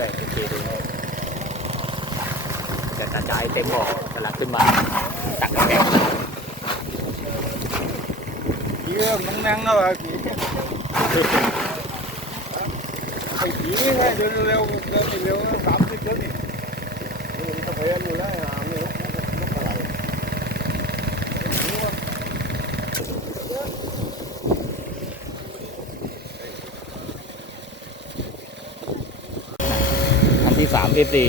รื่อยๆโอเคดูจะกระจายเต็มบ่อกำลังขึ้นมาตักกระแพง chỉ măng năng đó bà chị Thầy chỉ hay đưa leo leo leo tám cái cỡ này Kita bayar mula yang ini nó อันที่สามที่สี่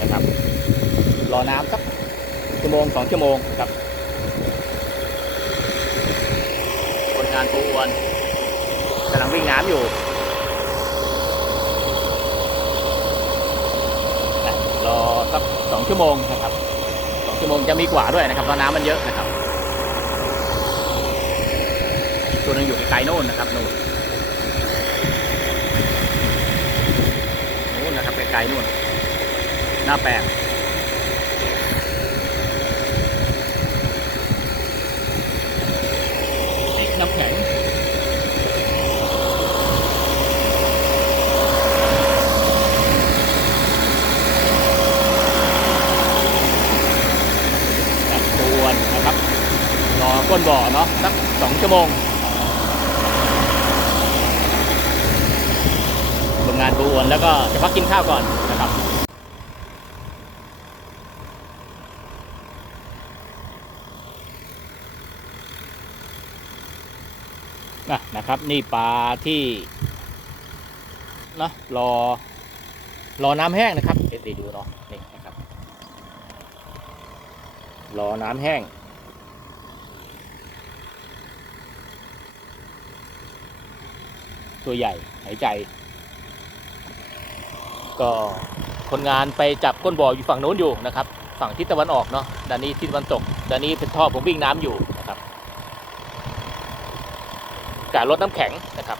นะครับ รอน้ำสักชั่วโมงสองชั่วโมงครับ คนงานปูอวนกำลังวิ่งน้ำอยู่รอสักสองชั่วโมงนะครับสองชั่วโมงจะมีกว่าด้วยนะครับเพราะน้ำมันเยอะนะครับอีกตัวหนึงอยู่ไกลโน่นนะครับโน่นโน่นนะครับไกลๆนู่น หน้าแปลงนี่น้ำแข็งจัดตวนนะครับ รอก้นบ่อเนาะสักสองชั่วโมงทำงานปูอวนแล้วก็จะพักกินข้าวก่อน นะครับ นี่ปลาที่เนะรอรอน้ำแห้งนะครับเดี๋ยวดูเนาะนี่นะครับ รอน้ำแห้ง ตัวใหญ่หายใจ ก็คนงานไปจับก้นบ่ออยู่ฝั่งโน้นอยู่นะครับ ฝั่งทิศตะวันออกเนาะด้านนี้ทิศตะวันตกด้านนี้เป็นท่อผมวิ่งน้ำอยู่นะครับ การลดน้ำแข็งนะครับ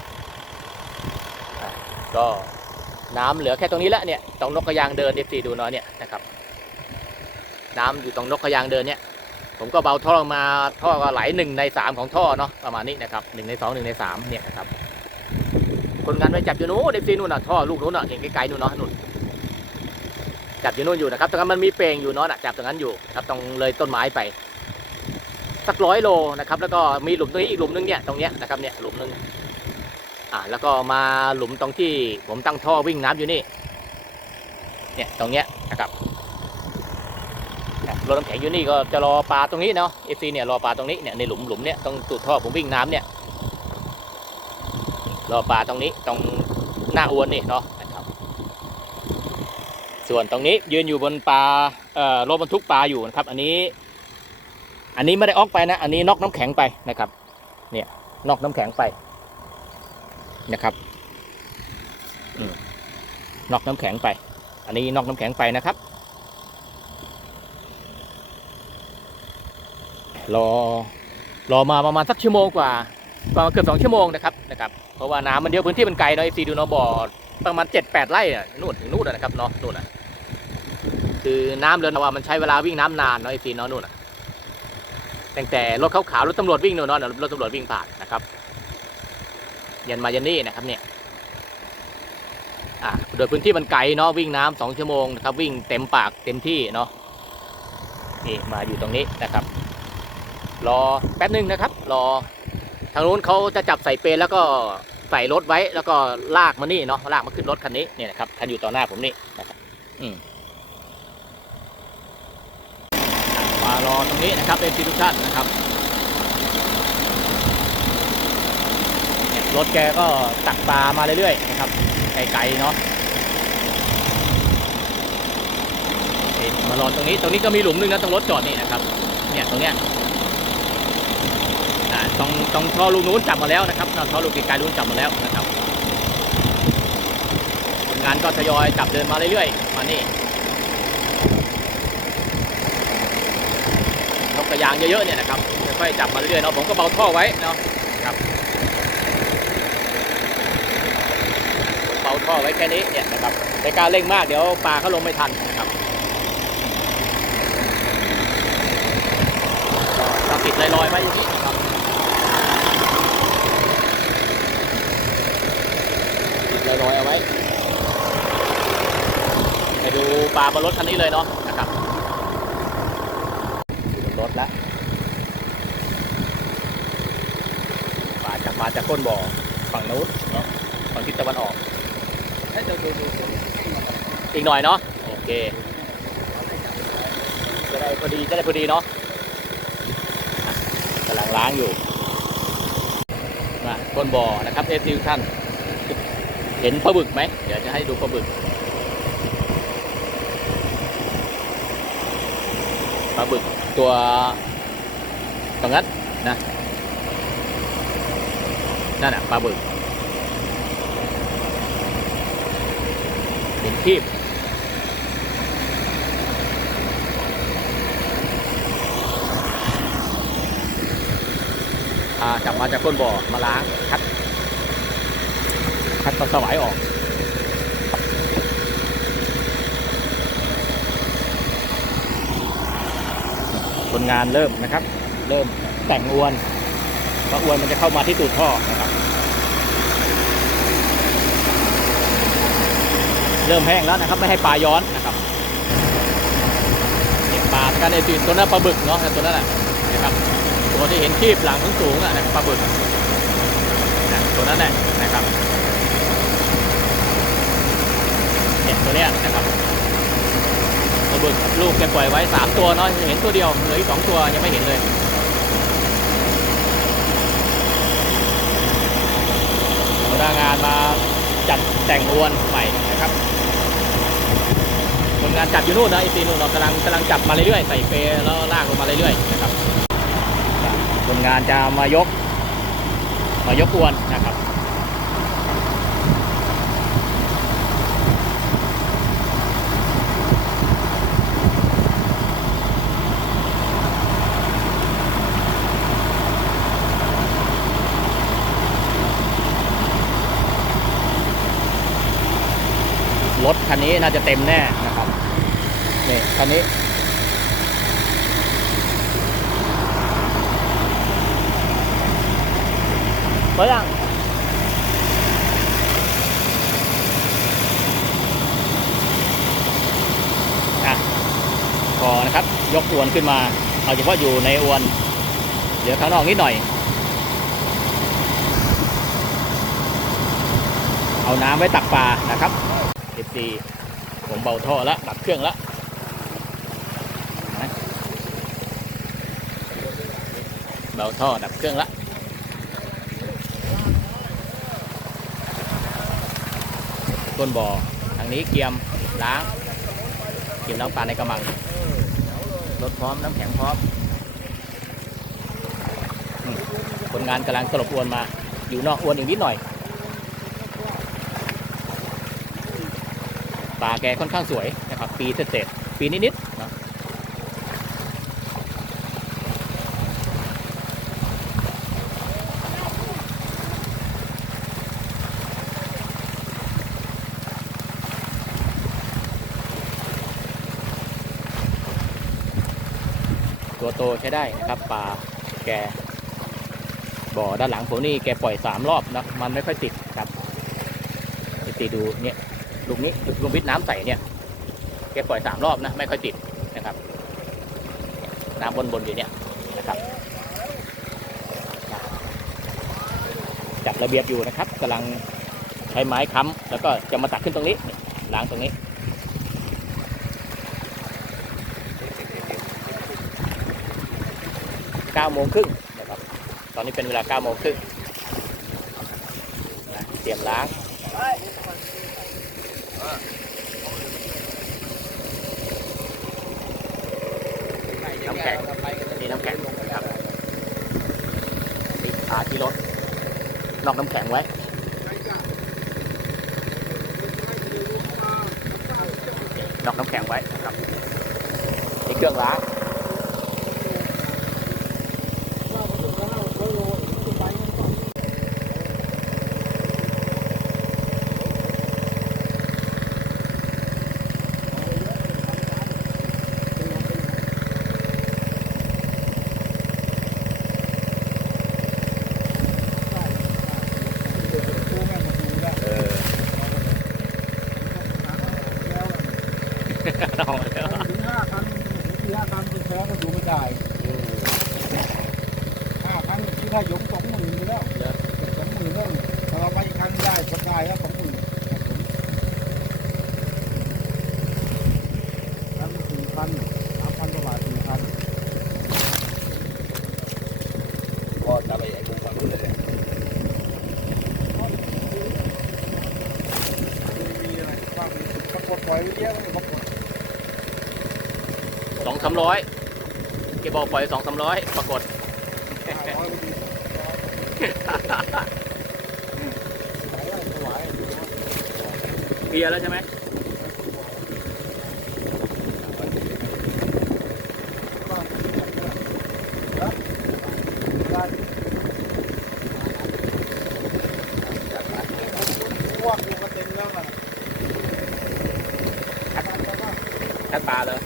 ก็น้ำเหลือแค่ตรงนี้แล้วเนี่ยตรงนกกระยางเดินเอฟซีดูเนาะเนี่ยนะครับ น้ำอยู่ตรงนกกระยางเดินเนี่ย ผมก็เบาท่อลงมาท่อก็ไหลหนึ่งในสามของท่อเนาะประมาณนี้นะครับหนึ่งในสองหนึ่งในสามเนี่ยนะครับ คนงานไปจับอยู่นู้นเอฟซีนู่นน่ะท่อลูกนู้นน่ะเห็นไกลๆนู่นเนาะนู่นจับอยู่นู่นอยู่นะครับตรงนั้นมันมีเปลงอยู่เนาะจับตรงนั้นอยู่ครับตรงเลยต้นไม้ไป สักร้อยโลนะครับ แล้วก็มีหลุมตรงนี้อีกหลุมนึงเนี่ยตรงเนี้ยนะครับเนี่ยหลุมนึงอ่าแล้วก็มาหลุมตรงที่ผมตั้งท่อวิ่งน้ำอยู่นี่ เนี่ยตรงเนี้ยนะครับรถน้ำแข็งอยู่นี่ก็จะรอปลาตรงนี้เนาะเอฟซีเนี่ยรอปลาตรงนี้เนี่ยในหลุมหลุมเนี่ยตรงตูดท่อผมวิ่งน้ำเนี่ยรอปลาตรงนี้ตรงหน้าอวนนี่เนาะนะครับส่วนตรงนี้ยืนอยู่บนปลาเอ่อรถบรรทุกปลาอยู่นะครับ อันนี้ อันนี้ไม่ได้ออกไปนะ อันนี้นอกน้ำแข็งไปนะครับ เนี่ยนอกน้ำแข็งไปนะครับอนอกน้ำแข็งไป อันนี้นอกน้ำแข็งไปนะครับ รอรอมาประมาณสักชั่วโมงกว่าประมาณเกือบสองชั่วโมงนะครับนะครับ เพราะว่าน้ำมันเยอะพื้นที่มันไกลเนาะเอฟซีดูเนาะบ่อประมาณเจ็ดแปดไร่อะนู่นถึงนู่นนะครับเนาะนู่นอะคือน้ำเรือนาว่ามันใช้เวลาวิ่งน้ำนานเนาะเอฟซีเนาะนู่นอะ ตั้งแต่รถขาวๆรถตำรวจวิ่งนู่นนรถตำรวจวิ่งผ่านนะครับยันมายันนี่นะครับเนี่ยโดยพื้นที่มันไกลเนาะวิ่งน้ำสองชั่วโมงนะครับวิ่งเต็มปากเต็มที่เนาะนี่มาอยู่ตรงนี้นะครับ รอแป๊บหนึงนะครับ รอทางนู้นเขาจะจับใส่เปลแล้วก็ใส่รถไว้แล้วก็ลากมานี่เนาะลากมาขึ้นรถคันนี้เนี่ยนะครับคันอยู่ต่อหน้าผมนี่นะครับอืมมา รอตรงนี้นะครับเป็นทุกท่านนะครับรถแกก็ตักปลามาเรื่อยๆนะครับไกลๆเนาะมารอตรงนี้ตรงนี้ก็มีหลุมนึงนะตรงรถจอดนี่นะครับ เนี่ยตรงเนี้ยตรงตรงท่อลูกนู้นจับมาแล้วนะครับท่อลูกไกลๆนู้นจับมาแล้วนะครับคนงานก็ทยอยจับเดินมาเรื่อยๆมานี่ นกกระยางเยอะๆเนี่ยนะครับค่อยจับมาเรื่อยเนาะผมก็เบาท่อไว้เนาะครับเบาท่อไว้แค่นี้เนี่ยนะครับไม่กล้าเร่งมากเดี๋ยวปลาเขาลงไม่ทันนะครับก็ปิดลอยๆไว้อย่างนี้นะครับติดลอยๆเอาไว้าบนรถคันนี้เลยเนาะนะครับอยู่บนรถแล้วปลา จากก้นบ่อฝั่งนู้นเนาะฝั่งทิศตะวันออกอีกหน่อยเนาะโอเค จะได้พอดีจะได้พอดีเนาะกำลังล้างอยู่มาก้นบ่อนะครับเอฟซีท่านเห็นปลาบึกไหมเดี๋ยวจะให้ดูปลาบึกปลาบึกตัวตรงนั้นนะ นั่นน่ะปลาบึกเห็นคีบจับมาจากก้นบ่อมาล้างคัดคัดปัสสาวะออกคนงานเริ่มนะครับ เริ่มแต่งอวน พระอวนมันจะเข้ามาที่ตูดท่อนะครับ เริ่มแห้งแล้วนะครับ ไม่ให้ปลาย้อนนะครับเก็บปลากันในตีตัวนั้นปลาบึกเนาะตัวนั้นแหละนะครับตัวที่เห็นคีบหลังสูงๆอะนะปลาบึกนะตัวนั้นแหละนะครับเนี่ยตัวเนี้ยนะครับปลาบึกลูกแกปล่อยไว้สามตัวเนาะเห็นตัวเดียวเหลืออีกสองตัวยังไม่เห็นเลยหัวห น้างานมาจัดแต่งอวนใหม่นะครับคนงานจับอยู่นู่นนะไอซีนู่นเรากำลังกำลังจับมาเรื่อยๆใส่เปรย์แล้วลากลงมาเรื่อยๆนะครับคนงานจะมายก มายกอวนนะครับ คันนี้น่าจะเต็มแน่นะครับนี่คันนี้ เปิดยังอะพอนะครับ ยกอวนขึ้นมา เอาเฉพาะอยู่ในอวนเหลือข้างนอกนิดหน่อย เอาน้ำไว้ตักปลานะครับ f อผมเบาท่อแล้วดับเครื่องแล้วนะเบาท่อดับเครื่องแล้วก้นบ่อทางนี้เกียมล้างเกียมล้างปลาในกระมังรถพร้อมน้ำแข็งพร้อมอืมคนงานกำลังสลบอวนมา อยู่นอกอวนอีกนิดหน่อย ปลาแกค่อนข้างสวยนะครับ ปีเศษปีนิดๆนะตัวโตใช้ได้นะครับปลาแกบ่อด้านหลังผมนี่แกปล่อยสามรอบนะมันไม่ค่อยติดครับไปตีดูเนี่ย ลูกนี้ลูกวิทน้ำใสเนี่ยแกปล่อยสามรอบนะ ไม่ค่อยติดนะครับน้ำบนบนอยู่เนี่ยนะครับ จัดระเบียบอยู่นะครับกำลังใช้ไม้ค้ำแล้วก็จะมาตักขึ้นตรงนี้ล้างตรงนี้เก้าโมงครึ่งนะครับ ตอนนี้เป็นเวลาเก้าโมงครึ่งเตรียมล้าง น้ำแข็งนี่น้ำแข็งนะครับปิดขาที่รถนอกน้ำแข็งไว้นอกน้ำแข็งไว้นะครับนี่เครื่องล้างเออ ค่ายงสองหมื่นไปแล้วสองหมื่นแล้วถ้าเราไปอีกครั้งได้ก็ได้แล้วสองหมื่นนั้นสี่พันสามพันกว่าบาทสี่พัน ก็จะไปไอ้มุมฝั่งนู้นเลยเนี่ย มีอะไรบ้างมีปรากฏปล่อยไว้เยอะเลยปรากฏ สองสามร้อยเก็บบอกปล่อยสองสามร้อยปรากฏห้าร้อยก็มีถวายถวายเคลียร์แล้วใช่ไหม พวกอยู่มาเต็มแล้วมัน คัดปลาเลย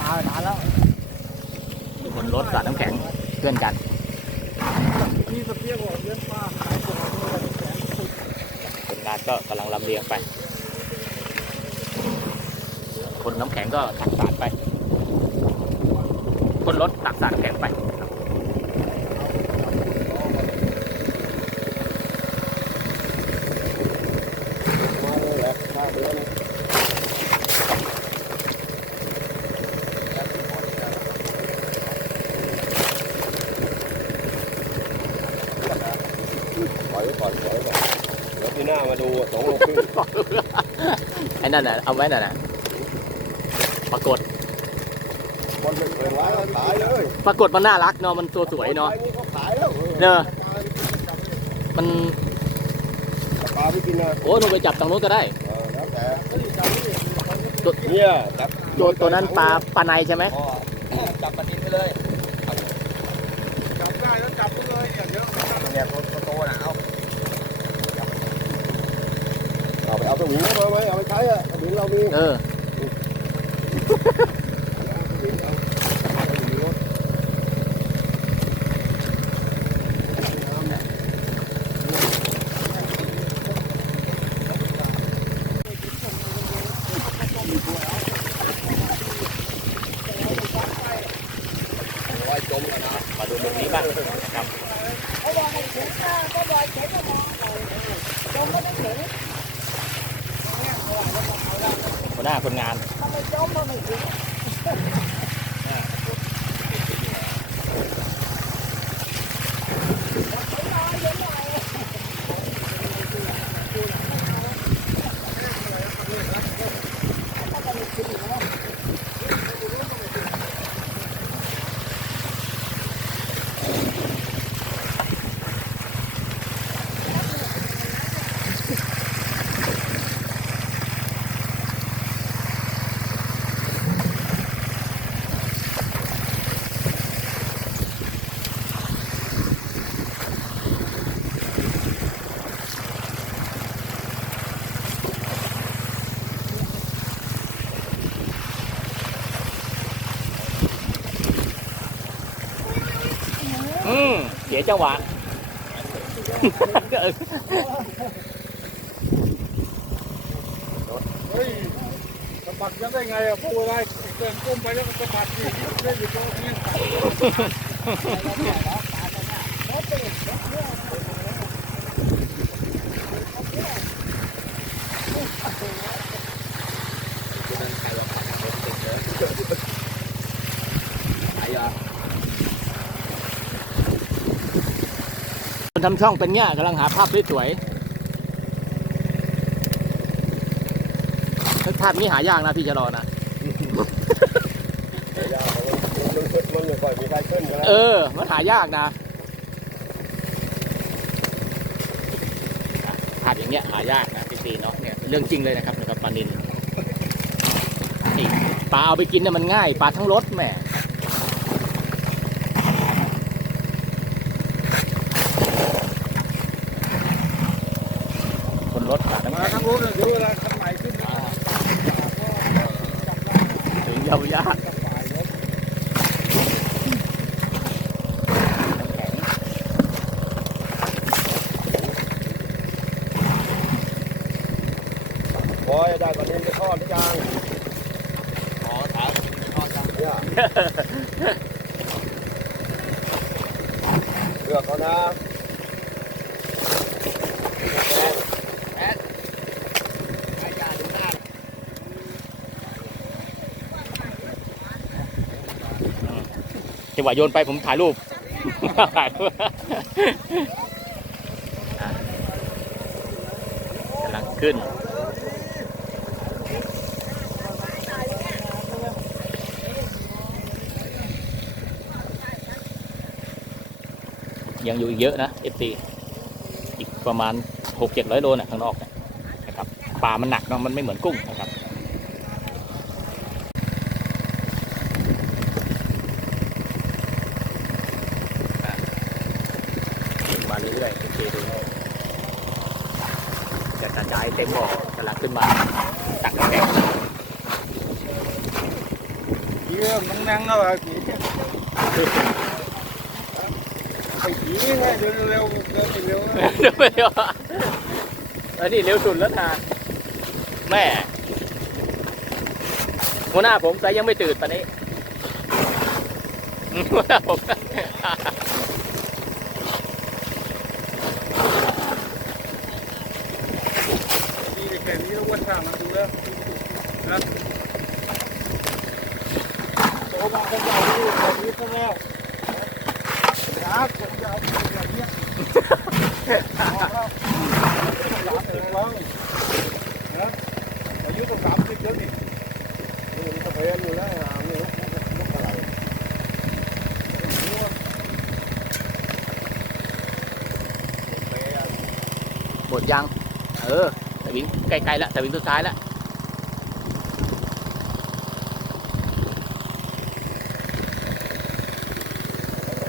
ตายนานแล้ว คนร ถสาดน้ำแข็งเพื่อนกันคนงานก็กำลังลำเลียงไป คนน้ำแข็งก็ตักสารไป คนรถตักสารแข็งไป มาเลยแหละมาเดือนปล่อยไว้ก่อนปล่อยไว้ก่อนเดี๋ยวปีหน้ามาดู สองโลครึ่งไอ้นั่นน่ะเอาไว้น่ะนะปรากฏคนไม่เคยไว้ก็ขายเลยปรากฏมันน่ารักเนาะมันตัวสวยเนาะไอ้นี่เขาขายแล้วเนอะมันปลาไม่กินนะโอ้หนูไปจับตรงนู้นก็ได้เออแล้วแต่ตัวเนี่ยจับตัวตัวนั้นปลาปลาในใช่ไหมจับปลาดินไปเลยจับได้แล้วจับไปเลยเนี่ยเยอะเนี่ยตัวโตๆนะเอา เอาไปเอาตัวหมิงมาไหมเอาไปใช้อะตัวหมิงเรามี เออ ไว้จมกันนะ มาดูตรงนี้บ้างนะครับหัวหน้าคนงาน อื มเสียจังหวะเฮ้ยสะบัดยังได้ไงอะพวกอะไรเกินก้มไปแล้วก็สะบัดนี่ได้อยู่ตรงนี้ คนทำช่องเป็นเนี่ยกำลังหาภาพสวยๆถ้าภาพนี้หายากนะพี่จะรอนะ ยาวมันมันมันไม่ค่อยมีใครขึ้นกันแล้วเออ มันหายากนะภาพอย่างเงี้ยหายากนะพี่ซีเนาะเนี่ยเรื่องจริงเลยนะครับนะครับปลานินนี่ปลาเอาไปกินเนี่ยมันง่ายปลาทั้งรถแหม รถหาน้ำ มา แข็ง ทั้งรถเลยเดี๋ยวเวลาคันใหม่ขึ้นมา ถึง ยาวยากกับฝ่ายรถบอยได้ประเด็นจะทอดหรือยังอ๋อถามทอดยังเนี่ยเลือกเขานะ จังหวะโยนไปผมถ่ายรูปกำลังขึ้นยังอยู่อีกเยอะนะ FT อีกประมาณ6-700โลนะข้างนอกเนี่ยนะครับปลามันหนักเนาะมันไม่เหมือนกุ้งนะครับ มาเรื่อยๆโอเคดู จะกระจายเต็มบ่อกำลังขึ้นมาตักแข็งเยี่ยมน้องนั่งอะไรผีไอ้ผีไงเดินเร็วเดินเร็วเดี๋ยวไม่เดี๋ยวอันนี้เร็วสุดแล้วนะแม่หัวหน้าผมใจยังไม่ตื่นตอนนี้หัวหน้าผม ดีแค่นี้แล้ววันข้างมันดูแล้วนะโตมาคนยาวดูแบบนี้ซะแล้วนะคนยาแบบนี้สามสิบแล้วนะอายุต้องสามสิบแล้วนี่นี่มันจะพยันอยู่แล้วหาไม่รู้ลูกอะไรหมดยัง เออ วิ่งใกล้ๆแล้วแต่วิ่งสุดท้ายแล้ว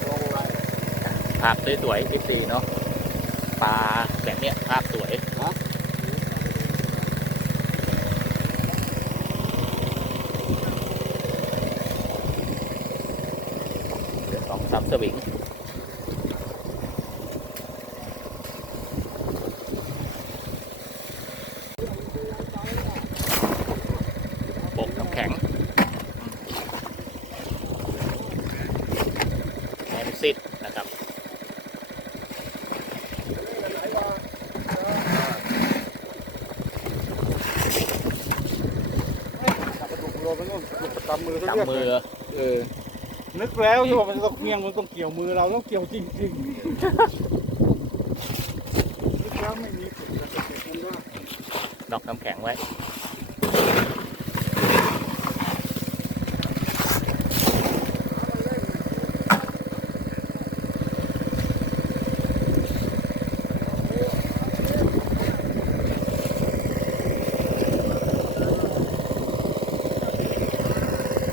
ลงอะไรภาพสวยๆ FC เนาะปลาแบบเนี้ยภาพสวยเหลือสองสามสวิงปกน้ำแข็งแอนซิดนะครับ กำมือ จับมือ เออ นึกแล้วใช่ป่ะมันต้องเมียงมันต้องเกี่ยวมือเราต้องเกี่ยวจริงๆนึกแล้วไม่มีผลจะเก็บมันว่านอกน้ำแข็งไว้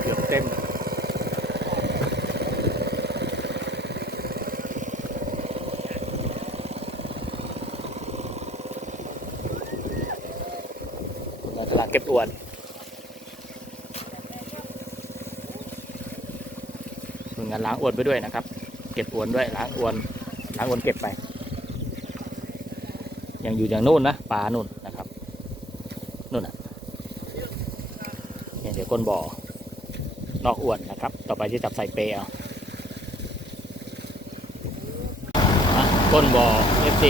เกือบเต็ม มาตลาดเก็บอวนมีงาน ล้างอวนไปด้วยนะครับ เก็บอวนด้วยล้างอวนล้างอวนเก็บไป ยังอยู่อย่างนู่นนะปลานู่นนะครับนู่นอะเนี่ยเดี๋ยวก้นบ่อนอกอวนนะครับ ต่อไปจะจับใส่เปรย์เอาอะก้นบ่อ FC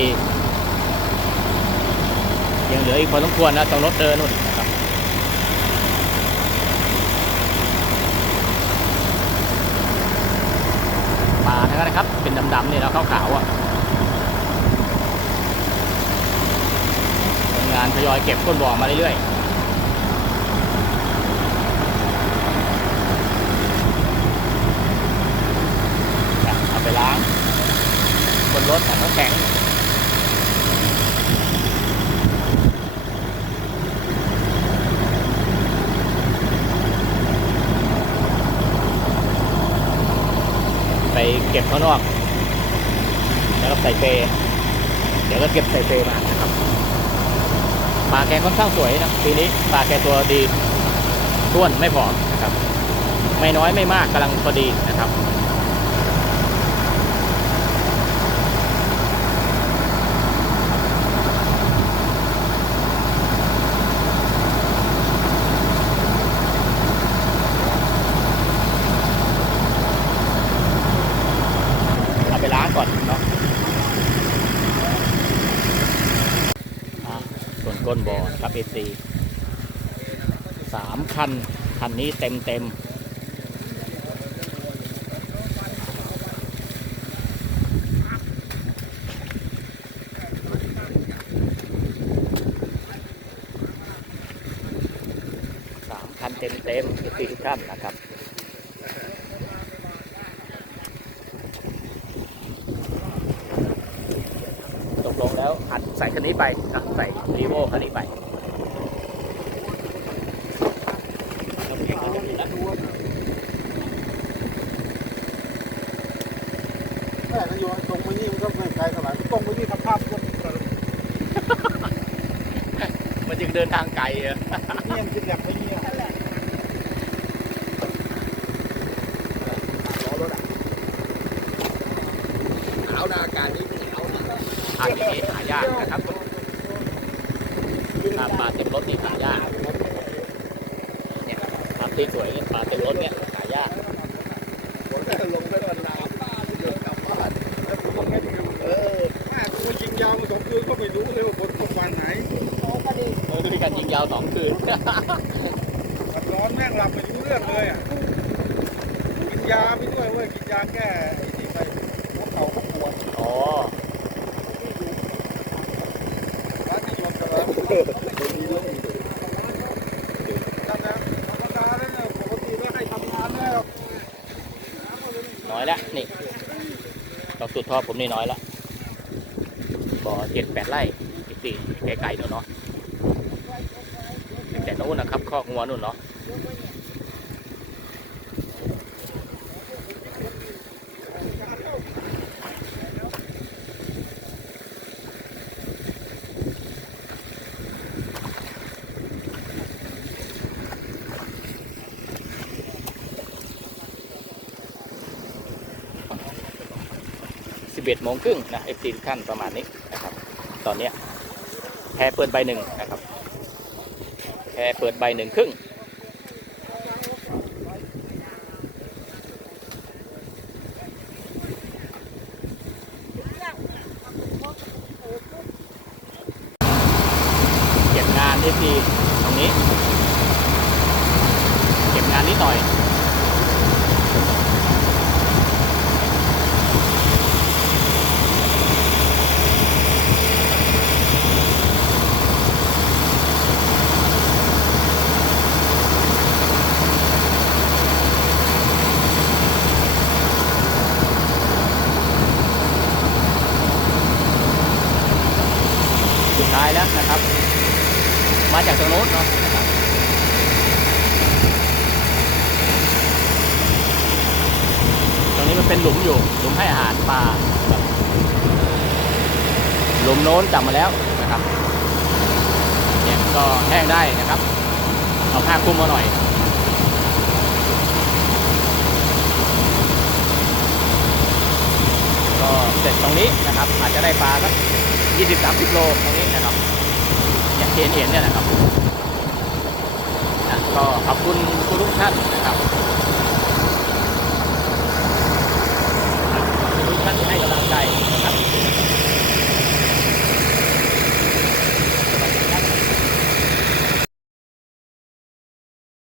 ยังเหลืออีกพอสมควรนะต้องรถเดินนู่น นะครับปลาทั้งนั้นนะครับ เป็นดำๆเนี่ยแล้วขาวๆอะคนงานทยอยเก็บก้นบ่อมาเรื่อยๆอะเอาไปล้างบนรถถังน้ำแข็ง ไปเก็บข้างนอก แล้วก็ใส่เปรย์เดี๋ยวก็เก็บใส่เปรย์มานะครับปลาแกค่อนข้างสวยนะปีนี้ปลาแกตัวดีท้วนไม่ผอมนะครับ ไม่น้อยไม่มากกำลังพอดีนะครับ เอาไปล้างก่อนเนาะอะส่วน ก้นบ่อครับเอซีสามคัน คันนี้เต็มเต็มสามคันเต็มเต็มเอซีทุกท่านนะครับตกลงแล้วอัดใส่คันนี้ไปนะ คันนี้ไปแม่ก็โยตรงไปนี่มันก็ไม่ไกลเท่าไหร่ตรงไปนี่สภาพก็มันจึงเดินทางไกลอะเงียบจิตแหลกไปเนี่ยเอาหน้าอากาศนี้เอาทางนี้หายากนะครับตาม ปลาเต็มรถนี่หายากเนี่ยปลาที่สวยเนี่ยปลาเต็มรถเนี่ยหายาก ผมได้ลงไปวันน้ำเดินกลับบ้านแล้วผมก็ไม่ดูเออแม่กูยิงยาวมาสองคืนก็ไม่รู้เลยว่าฝนตกวันไหน เออก็มีการยิงยาวสองคืน มันร้อนแม่งหลับไม่รู้เรื่องเลยอะกินยาไปด้วยเว้ยกินยาแก้ไอ้ที่ไปหัวเข่าก็ปวด อ๋อ ร้านที่ยอมจะรับนั่นนะธรรมดาแล้วเนี่ยปกติไม่ให้ทำงานแล้ว น้อยละนี่ เราสุดท่อผมนี่น้อยละบ่อเจ็ดแปดไร่อีกสี่ไกลๆนู่นเนาะแต่นู้นนะครับคอกงัวนู่นเนาะ โมงครึ่งนะ FC ทุกท่านประมาณนี้นะครับ ตอนเนี้ยแพรเปิดใบหนึ่งนะครับแพรเปิดใบหนึ่งครึ่ง เก็บงาน FC ตรงนี้ เก็บงานนิดหน่อย สุดท้ายแล้วนะครับ มาจากตรงโน้นเนาะนะครับตรงนี้มัน เป็นหลุมอยู่ หลุมให้อาหารปลาหลุมโน้นจับมาแล้วนะครับเนี่ยก็แห้งได้นะครับเอาผ้าคลุมมาหน่อยก็เสร็จตรงนี้นะครับ อาจจะได้ปลาสัก20-30 โลตรงนี้นะครับ อย่างที่เห็นเนี่ยนะครับนะก็ขอบคุณทุกท่านนะครับ ท่านให้กำลังใจนะครับ